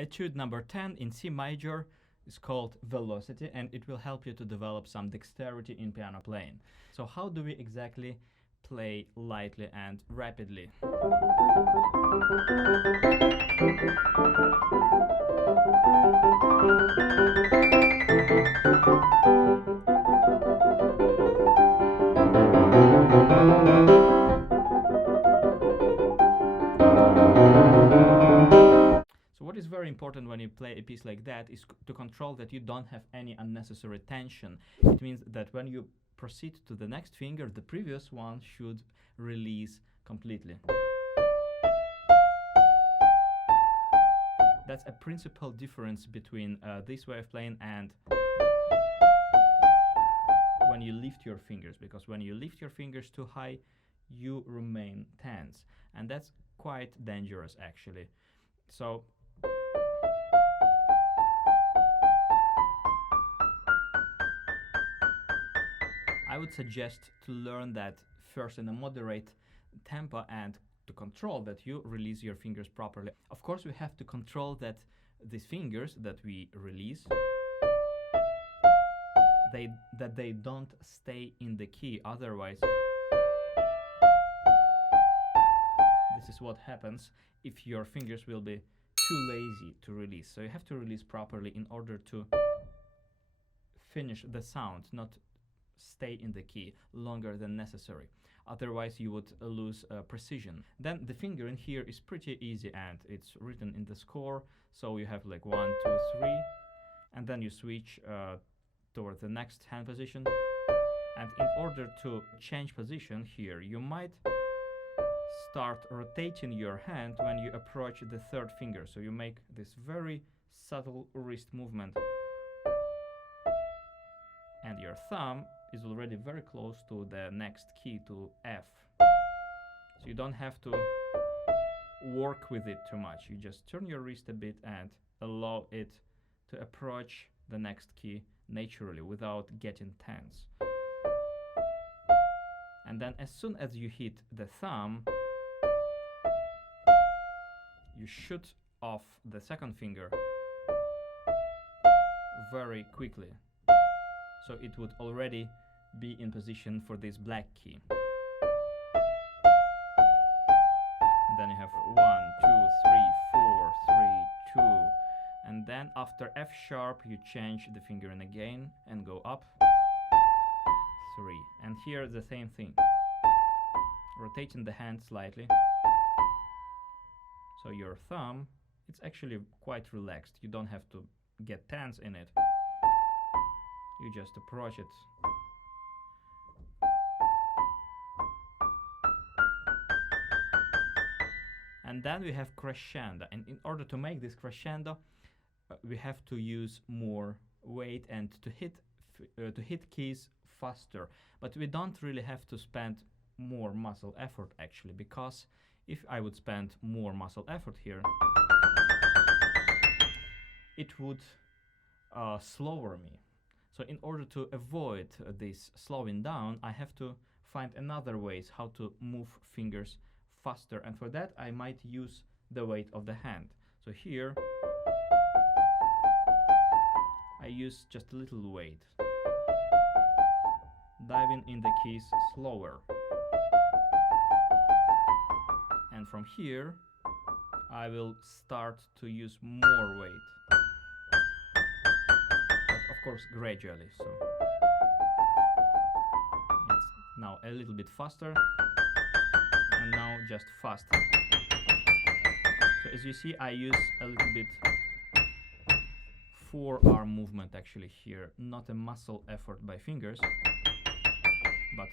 Etude number 10 in C major is called Velocity, and it will help you to develop some dexterity in piano playing. So how do we exactly play lightly and rapidly? So what is very important when you play a piece like that is to control that you don't have any unnecessary tension. It means that when you proceed to the next finger, the previous one should release completely. That's a principal difference between this way of playing and when you lift your fingers, because when you lift your fingers too high, you remain tense, and that's quite dangerous actually. So I would suggest to learn that first in a moderate tempo and to control that you release your fingers properly. Of course, we have to control that these fingers that we release, they don't stay in the key, otherwise this is what happens if your fingers will be too lazy to release. So you have to release properly in order to finish the sound, not stay in the key longer than necessary. Otherwise you would lose precision. Then the fingering here is pretty easy and it's written in the score. So you have like 1, 2, 3, and then you switch toward the next hand position. And in order to change position here, you might start rotating your hand when you approach the third finger. So you make this very subtle wrist movement, and your thumb is already very close to the next key, to F. So you don't have to work with it too much. You just turn your wrist a bit and allow it to approach the next key naturally without getting tense. And then as soon as you hit the thumb, you shoot off the second finger very quickly. So it would already be in position for this black key. And then you have 1, 2, 3, 4, 3, 2. And then after F sharp, you change the fingering again and go up 3. And here the same thing. Rotating the hand slightly. So your thumb, it's actually quite relaxed. You don't have to get tense in it. You just approach it. And then we have crescendo. And in order to make this crescendo, we have to use more weight and to hit keys faster. But we don't really have to spend more muscle effort actually, because if I would spend more muscle effort here, it would slower me. So in order to avoid this slowing down, I have to find another ways how to move fingers faster, and for that I might use the weight of the hand. So here I use just a little weight, diving in the keys slower. And from here I will start to use more weight, but of course gradually. So it's now a little bit faster, and now just fast. So as you see, I use a little bit forearm movement actually here, not a muscle effort by fingers, but